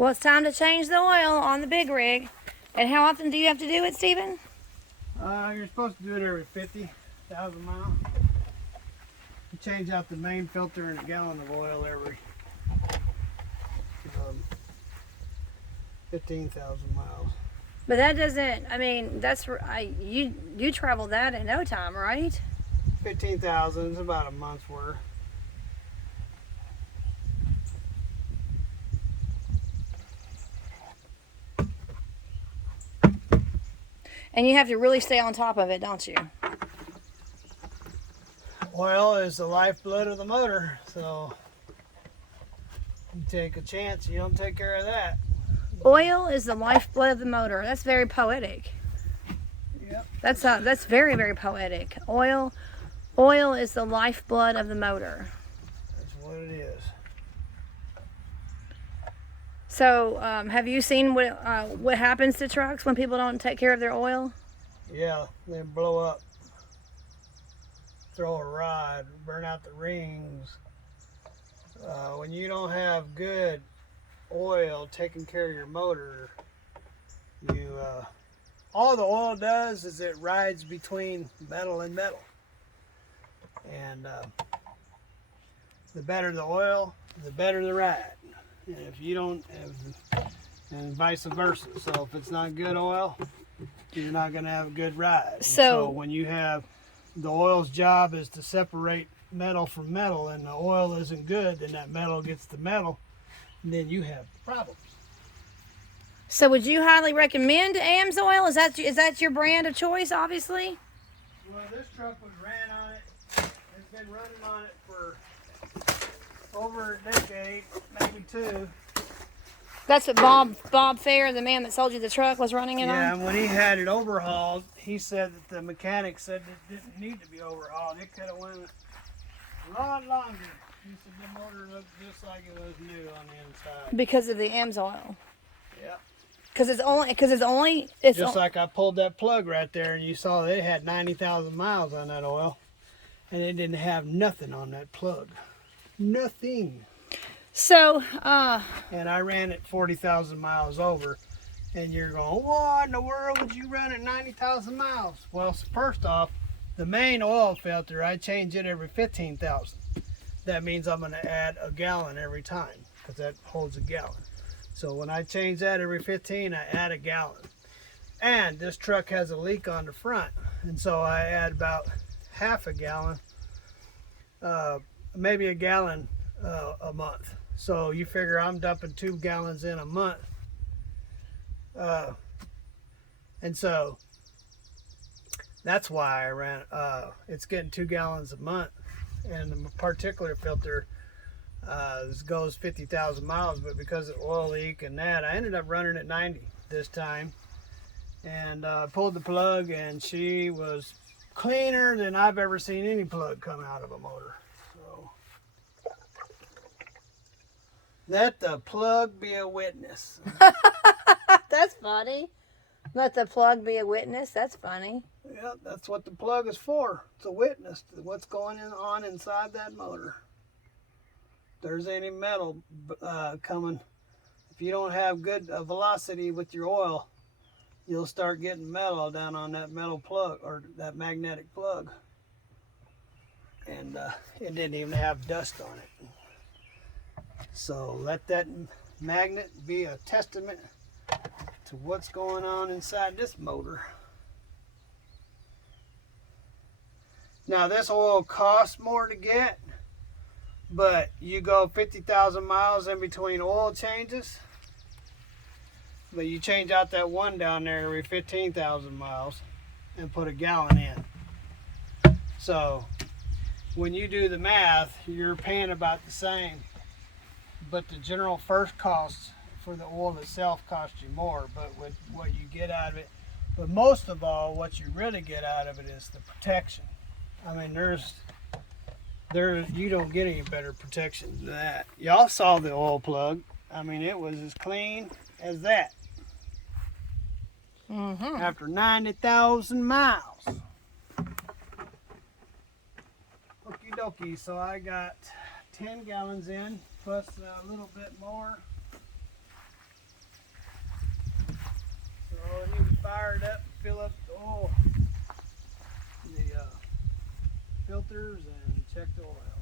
Well, it's time to change the oil on the big rig. And how often do you have to do it, Stephen? You're supposed to do it every 50,000 miles. You change out the main filter and a gallon of oil every 15,000 miles. But that doesn't, I mean, you travel that in no time, right? 15,000 is about a month's worth. And you have to really stay on top of it, don't you? Oil is the lifeblood of the motor, so you take a chance, you don't take care of that. Oil is the lifeblood of the motor. That's very poetic. Yep. That's very, very poetic. Oil is the lifeblood of the motor. That's what it is. So, have you seen what happens to trucks when people don't take care of their oil? Yeah, they blow up, throw a rod, burn out the rings. When you don't have good oil taking care of your motor, all the oil does is it rides between metal and metal. And the better the oil, the better the ride. And if you don't, and vice versa. So if it's not good oil, you're not going to have a good ride. So when you have the oil's job is to separate metal from metal, and the oil isn't good, then that metal gets the metal, and then you have problems. So, would you highly recommend AMSOIL? Is that your brand of choice? Obviously. Well, this truck was ran on it. It's been running on it for over a decade, maybe two. That's what Bob Fair, the man that sold you the truck, was running it on? Yeah, and when he had it overhauled, he said that the mechanic said it didn't need to be overhauled. It could have went a lot longer. He said the motor looked just like it was new on the inside. Because of the AMSOIL. Yeah. It's just like I pulled that plug right there, and you saw that it had 90,000 miles on that oil, and it didn't have nothing on that plug. Nothing. So, and I ran it 40,000 miles over, and you're going, what in the world would you run at 90,000 miles? Well, first off, the main oil filter, I change it every 15,000. That means I'm going to add a gallon every time, because that holds a gallon. So when I change that every 15, I add a gallon. And this truck has a leak on the front, and so I add about half a gallon, maybe a gallon a month. So you figure I'm dumping 2 gallons in a month. And so that's why I ran, it's getting 2 gallons a month. And the particulate filter goes 50,000 miles, but because of oil leak and that, I ended up running at 90 this time. And pulled the plug, and she was cleaner than I've ever seen any plug come out of a motor. Let the plug be a witness. That's funny. Let the plug be a witness. That's funny. Yeah, that's what the plug is for. It's a witness to what's going on inside that motor. If there's any metal coming, if you don't have good velocity with your oil, you'll start getting metal down on that metal plug, or that magnetic plug. And it didn't even have dust on it. So let that magnet be a testament to what's going on inside this motor. Now this oil costs more to get, but you go 50,000 miles in between oil changes, but you change out that one down there every 15,000 miles and put a gallon in. So when you do the math, you're paying about the same. But the general first cost for the oil itself costs you more, but with what you get out of it, but most of all, what you really get out of it is the protection. I mean, you don't get any better protection than that. Y'all saw the oil plug. I mean, it was as clean as that. Mm-hmm. After 90,000 miles. Okie dokie, so I got 10 gallons in, plus a little bit more. fill up the oil, the filters, and check the oil.